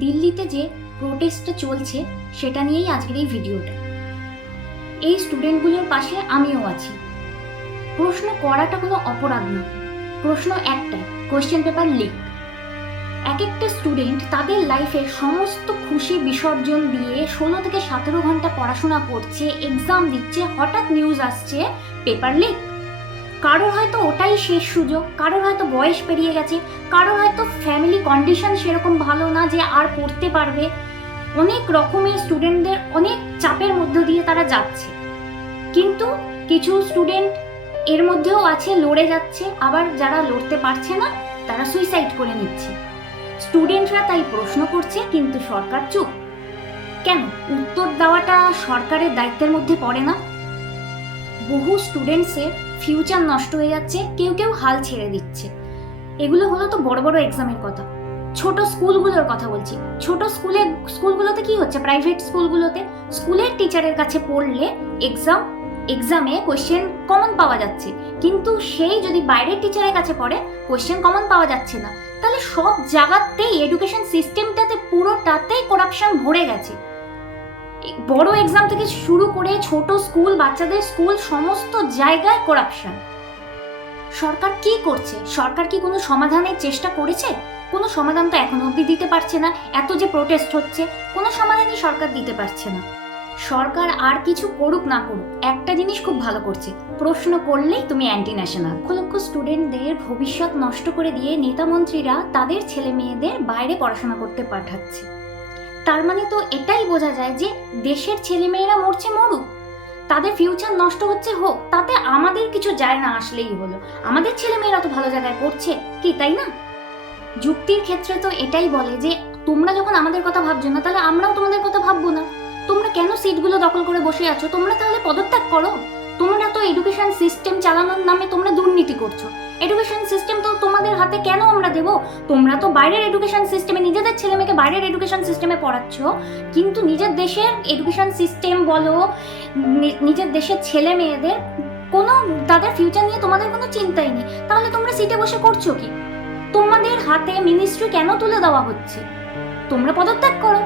দিল্লিতে যে প্রোটেস্টটা চলছে সেটা নিয়েই আজকের এই ভিডিওটা। এই স্টুডেন্টগুলোর পাশে আমিও আছি। প্রশ্ন করাটা কোনো অপরাধ না, প্রশ্ন একটাই, কোয়েশ্চেন পেপার লিক। এক একটা স্টুডেন্ট তাদের লাইফে সমস্ত খুশি বিসর্জন দিয়ে 16 থেকে 17 ঘন্টা পড়াশোনা করছে, এক্সাম দিচ্ছে, হঠাৎ নিউজ আসছে পেপার লিক। কারোর হয়তো ওটাই শেষ সুযোগ, কারোর হয়তো বয়স পেরিয়ে গেছে, কারোর হয়তো ফ্যামিলি কন্ডিশন সেরকম ভালো না যে আর পড়তে পারবে। অনেক রকমের স্টুডেন্টদের অনেক চাপের মধ্য দিয়ে তারা যাচ্ছে, কিন্তু কিছু স্টুডেন্ট এর মধ্যেও আছে লড়ে যাচ্ছে, আবার যারা লড়তে পারছে না তারা সুইসাইড করে নিচ্ছে। স্টুডেন্টরা তাই প্রশ্ন করছে, কিন্তু সরকার চুপ কেন? উত্তর দেওয়াটা সরকারের দায়িত্বের মধ্যে পড়ে না? বহু স্টুডেন্টসের ফিউচার নষ্ট হয়ে যাচ্ছে, কেউ কেউ হাল ছেড়ে দিচ্ছে। এগুলো হলো তো বড় বড় এক্সামের কথা। ছোট স্কুলগুলোর কথা বলছি। ছোট স্কুলগুলোতে কি হচ্ছে? প্রাইভেট স্কুলগুলোতে স্কুলের টিচারের কাছে পড়লে এক্সামে কোয়েশ্চেন কমন পাওয়া যাচ্ছে, কিন্তু সেই যদি বাইরের টিচারের কাছে পড়ে কোয়েশ্চেন কমন পাওয়া যাচ্ছে না। তাহলে সব জায়গাতেই এডুকেশন সিস্টেমটাতে পুরোটাতেই করাপশন ভরে গেছে। বড় এক্সাম থেকে শুরু করে ছোট স্কুল, বাচ্চাদের স্কুল, সমস্ত জায়গায় করাপশন। সরকার কি করছে? সরকার কি কোনো সমাধানের চেষ্টা করেছে? কোনো সমাধান তো এখনো অবধি দিতে পারছে না। এত যে প্রোটেস্ট হচ্ছে, কোনো সমাধানই সরকার দিতে পারছে না। সরকার আর কিছু করুক না করুক, একটা জিনিস খুব ভালো করছে, প্রশ্ন করলেই তুমি অ্যান্টি ন্যাশনাল। লক্ষ লক্ষ স্টুডেন্টদের ভবিষ্যৎ নষ্ট করে দিয়ে নেতা মন্ত্রীরা তাদের ছেলে মেয়েদের বাইরে পড়াশোনা করতে পাঠাচ্ছে। তার মানে তো এটাই বোঝা যায় যে দেশের ছেলেমেয়েরা মরছে, মরুক, তাদের ফিউচার নষ্ট হচ্ছে হোক, তাতে আমাদের কিছু যায় না, আসলেই হলো। আমাদের ছেলেমেয়েরা তো ভালো জায়গায় পড়ছে, কি তাই না? যুক্তির ক্ষেত্রে তো এটাই বলে যে তোমরা যখন আমাদের কথা ভাবছো না, তাহলে আমরাও তোমাদের কথা ভাববো না। তোমরা কেন সিটগুলো দখল করে বসে আছো? তোমরা তাহলে পদত্যাগ করো। তোমরা তো এডুকেশন সিস্টেম চালানোর নামে তোমরা দুর্নীতি করছো। এডুকেশন সিস্টেম তো তোমাদের হাতে কেন আমরা দেব? তোমরা তো বাইরের এডুকেশন সিস্টেমে নিজেদের ছেলে মেয়েকে বাইরের এডুকেশন সিস্টেমে পড়াচ্ছ, কিন্তু নিজের দেশের এডুকেশন সিস্টেম বলো, নিজের দেশের ছেলে মেয়েদের কোনো, তাদের ফিউচার নিয়ে তোমাদের কোনো চিন্তাই নেই। তাহলে তোমরা সিটে বসে করছো কি? তোমাদের হাতে মিনিস্ট্রি কেন তুলে দেওয়া হচ্ছে? তোমরা পদত্যাগ করো।